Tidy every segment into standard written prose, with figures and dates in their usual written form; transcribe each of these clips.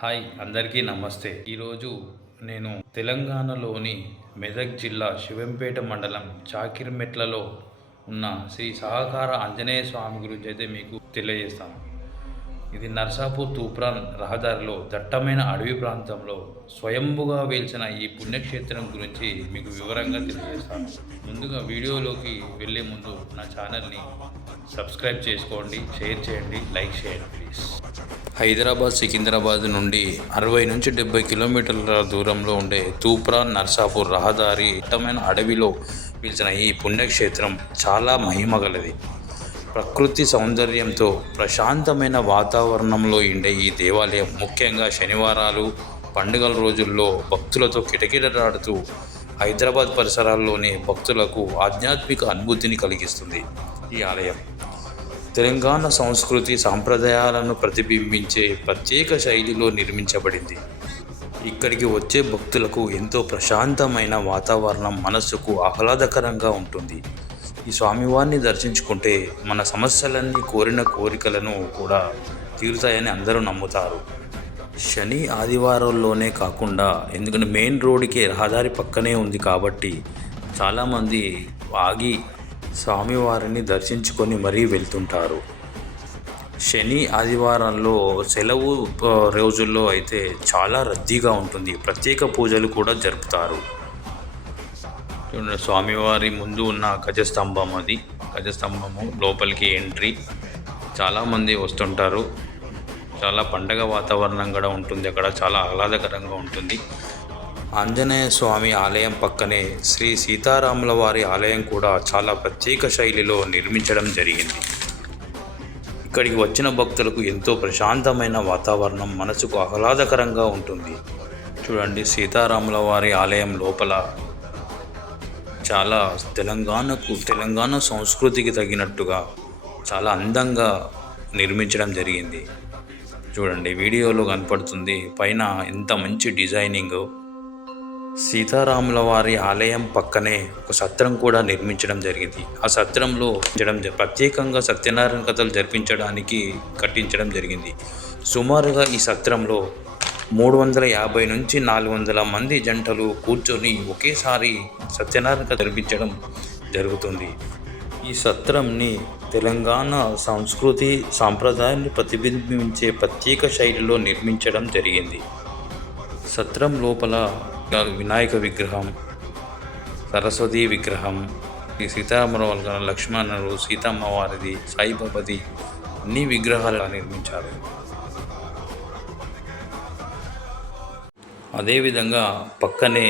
Hi అందరికీ నమస్తే. ఈరోజు నేను తెలంగాణలోని మెదక్ జిల్లా శివంపేట మండలం చాకిరిమెట్లలో ఉన్న శ్రీ సహకార ఆంజనేయ స్వామి గురించి అయితే మీకు తెలియజేస్తాను. ఇది నర్సాపూర్ తూప్రాన్ రహదారిలో దట్టమైన అడవి ప్రాంతంలో స్వయంభుగా వేల్చిన ఈ పుణ్యక్షేత్రం గురించి మీకు వివరంగా తెలియజేస్తాను. ముందుగా వీడియోలోకి వెళ్ళే ముందు నా ఛానల్ని సబ్స్క్రైబ్ చేసుకోండి, షేర్ చేయండి, లైక్ చేయండి ప్లీజ్. హైదరాబాద్ సికింద్రాబాద్ నుండి 60 నుంచి 70 కిలోమీటర్ల దూరంలో ఉండే తూప్రాన్ నర్సాపూర్ రహదారి దట్టమైన అడవిలో పిలిచిన ఈ పుణ్యక్షేత్రం చాలా మహిమగలది. ప్రకృతి సౌందర్యంతో ప్రశాంతమైన వాతావరణంలో ఉండే ఈ దేవాలయం ముఖ్యంగా శనివారాలు, పండుగల రోజుల్లో భక్తులతో కిటకిటలాడుతూ హైదరాబాద్ పరిసరాల్లోని భక్తులకు ఆధ్యాత్మిక అనుభూతిని కలిగిస్తుంది. ఈ ఆలయం తెలంగాణ సంస్కృతి సాంప్రదాయాలను ప్రతిబింబించే ప్రత్యేక శైలిలో నిర్మించబడింది. ఇక్కడికి వచ్చే భక్తులకు ఎంతో ప్రశాంతమైన వాతావరణం మనస్సుకు ఆహ్లాదకరంగా ఉంటుంది. ఈ స్వామివారిని దర్శించుకుంటే మన సమస్యలన్నీ, కోరిన కోరికలను కూడా తీరుతాయని అందరూ నమ్ముతారు. శని ఆదివారాల్లోనే కాకుండా, ఎందుకంటే మెయిన్ రోడ్డుకి రహదారి పక్కనే ఉంది కాబట్టి చాలామంది ఆగి స్వామివారిని దర్శించుకొని మరీ వెళ్తుంటారు. శని ఆదివారాల్లో సెలవు రోజుల్లో అయితే చాలా రద్దీగా ఉంటుంది. ప్రత్యేక పూజలు కూడా జరుపుతారు. స్వామివారి ముందు ఉన్న గజస్తంభం, అది గజస్తంభము లోపలికి ఎంట్రీ. చాలామంది వస్తుంటారు. చాలా పండగ వాతావరణం కూడా ఉంటుంది. అక్కడ చాలా ఆహ్లాదకరంగా ఉంటుంది. ఆంజనేయ స్వామి ఆలయం పక్కనే శ్రీ సీతారాముల వారి ఆలయం కూడా చాలా ప్రత్యేక శైలిలో నిర్మించడం జరిగింది. ఇక్కడికి వచ్చిన భక్తులకు ఎంతో ప్రశాంతమైన వాతావరణం, మనసుకు ఆహ్లాదకరంగా ఉంటుంది. చూడండి, సీతారాముల వారి ఆలయం లోపల చాలా తెలంగాణ సంస్కృతికి తగినట్టుగా చాలా అందంగా నిర్మించడం జరిగింది. చూడండి, వీడియోలో కనపడుతుంది పైన ఎంత మంచి డిజైనింగ్. సీతారాముల వారి ఆలయం పక్కనే ఒక సత్రం కూడా నిర్మించడం జరిగింది. ఆ సత్రంలో ప్రత్యేకంగా సత్యనారాయణ కథలు జరిపించడానికి కట్టించడం జరిగింది. సుమారుగా ఈ సత్రంలో 350 నుంచి 400 మంది జంటలు కూర్చొని ఒకేసారి సత్యనారాయణ కథ జరిపించడం జరుగుతుంది. ఈ సత్రంని తెలంగాణ సంస్కృతి సాంప్రదాయాన్ని ప్రతిబింబించే ప్రత్యేక శైలిలో నిర్మించడం జరిగింది. సత్రం లోపల వినాయక విగ్రహం, సరస్వతి విగ్రహం, ఈ సీతారామరావు, లక్ష్మణుడు, సీతమ్మ వారిది, సాయిబాబాది అన్ని విగ్రహాలు నిర్మించారు. అదేవిధంగా పక్కనే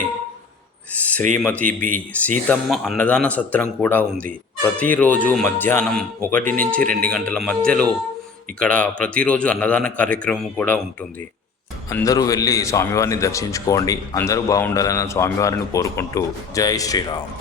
శ్రీమతి బి సీతమ్మ అన్నదాన సత్రం కూడా ఉంది. ప్రతిరోజు మధ్యాహ్నం 1 నుంచి 2 గంటల మధ్యలో ఇక్కడ ప్రతిరోజు అన్నదాన కార్యక్రమం కూడా ఉంటుంది. అందరూ వెళ్ళి స్వామివారిని దర్శించుకోండి. అందరూ బాగుండాలని స్వామివారిని కోరుకుంటూ జై శ్రీరామ్.